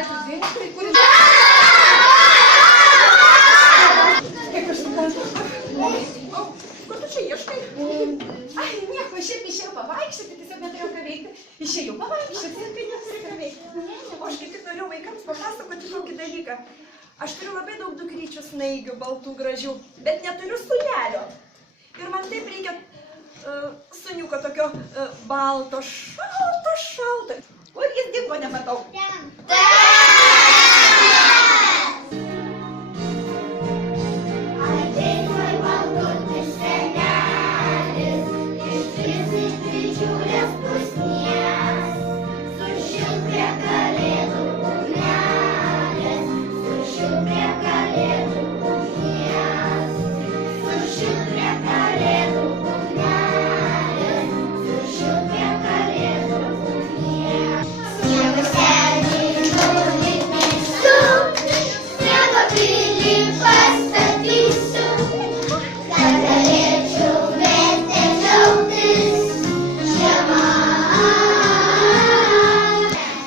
galėtų dingti, kuris... Kaip aš suprantu? Kur tu čia ieškai? Ai, nieko, šiaip išėjau pavaikščioti, tiesiog neturėjau ką veikti. Išėjau pavaikščioti ir tai neturiu ką veikti. Ne, o aš kaip tik norėjau vaikams papasakoti tokį dalyką. Aš turiu labai daug dukryčių snaigių, baltų gražių, bet neturiu sūnelio. Ir man taip reikia sūniuko tokio balto, šalto. Kur jis dingo, nematau?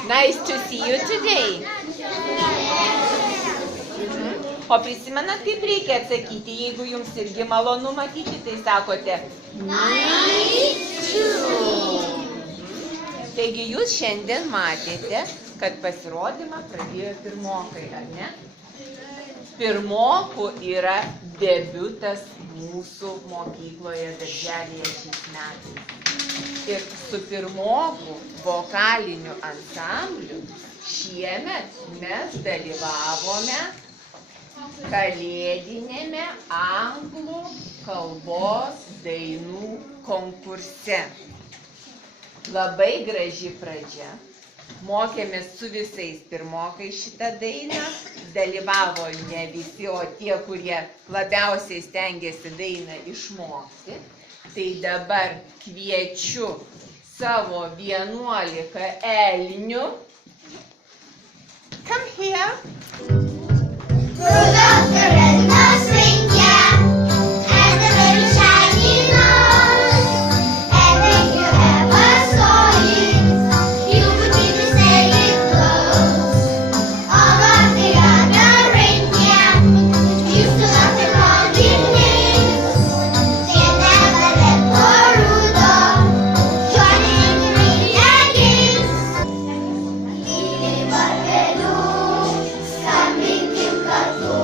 Nice to see you today. O prisimenat, kaip reikia atsakyti, jeigu jums irgi malonu matyti, tai sakote nice to. Taigi jūs šiandien matėte, kad pasirodymą pradėjo pirmokai, ar ne? Pirmokų yra debiutas mūsų mokykloje darželyje šiais metais. Ir su pirmokų vokaliniu ansambliu šiemet mes dalyvavome kalėdinėme anglų kalbos dainų konkurse. Labai graži pradžia. Mokėmės su visais pirmokais šitą dainą. Dalyvavo ne visi, o tie, kurie labiausiai stengiasi dainą išmokti. Tai dabar kviečiu savo 11 elnių. Come here. Rudolph the red-nosed reindeer has a very shiny nose. And if you ever saw it, you would even say it glows. All of the other reindeer used to love the golden names. They never let poor Rudolph join in the reindeer games. Lily Barbeluch, skambinkim kartu.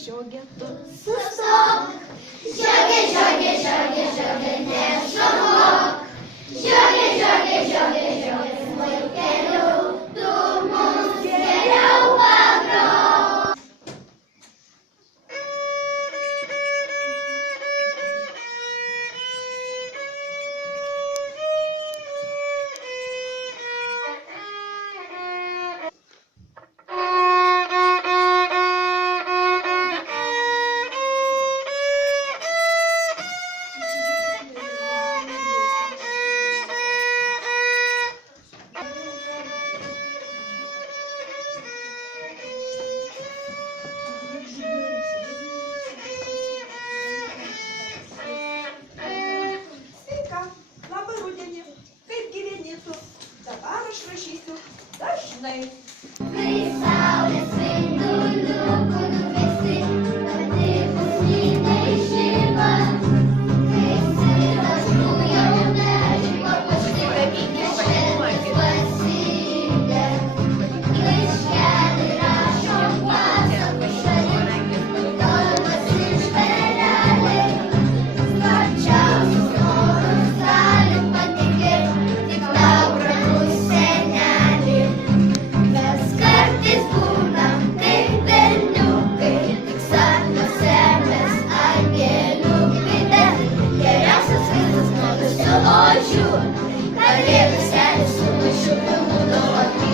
Žiogė, tu sustok. Žiogė, žiogė, žiogė, žiogė, nešok. Žiogė, žiogė, žiogė, žiogė, smuiku keliu, tu mums geriau pagrok. lauksiu dažnai. Kai saulės spinduliukų nuvesi, pati pusnynai žiba. Kai sidažnų jauna žiba pasivaikė šventas pasidė. Laiškelį rašo pasakų šalim, kalbas iš perelė. Sparčiausius norus gali patikėti tik tau, brangus seneli. Mes kartais būnam kaip berniukai, tik sapnuose mes angeliukai. Bet geriausias vaizdas nuo visų ožių, kalėdų senis su maišu pilnu dovanų.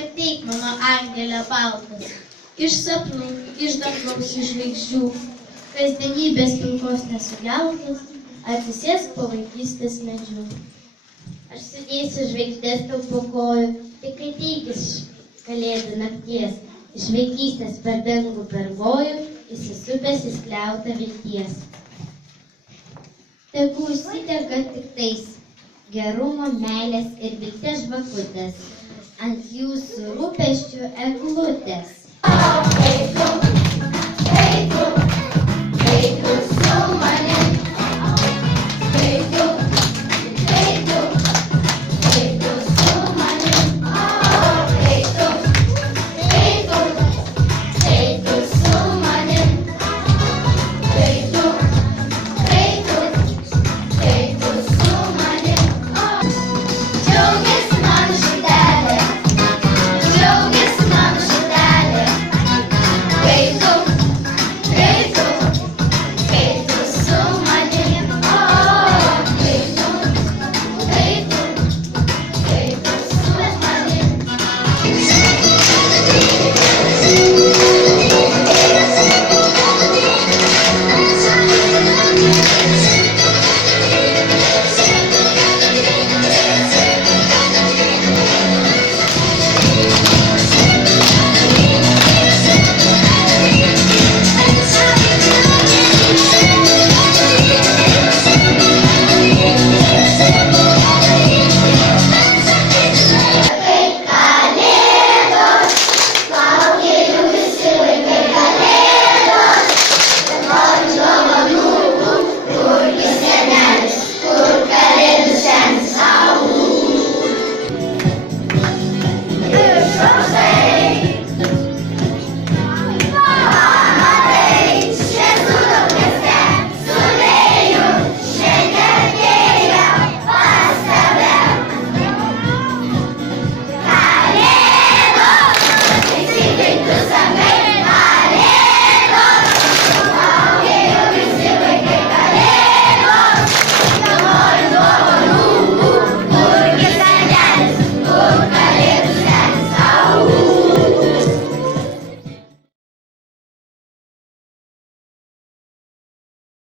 Ateik, mano angelė baltas, iš sapnų, iš dangaus, iš žvaigždžių, kasdienybės pilkos nesugriautas, atsisėsk po vaikystės medžių. Aš sudėsiu žvaigždės tau po kojų, tik ateik iš kalėdų nakties, iš vaikystės per dangų per vojų, įsisupęs į skliautą vilties. Tegu užsidega tik tais gerumo, meilės ir vilties žvakutės, ant jūsų rūpesčių eglutės. Kai tu su manimi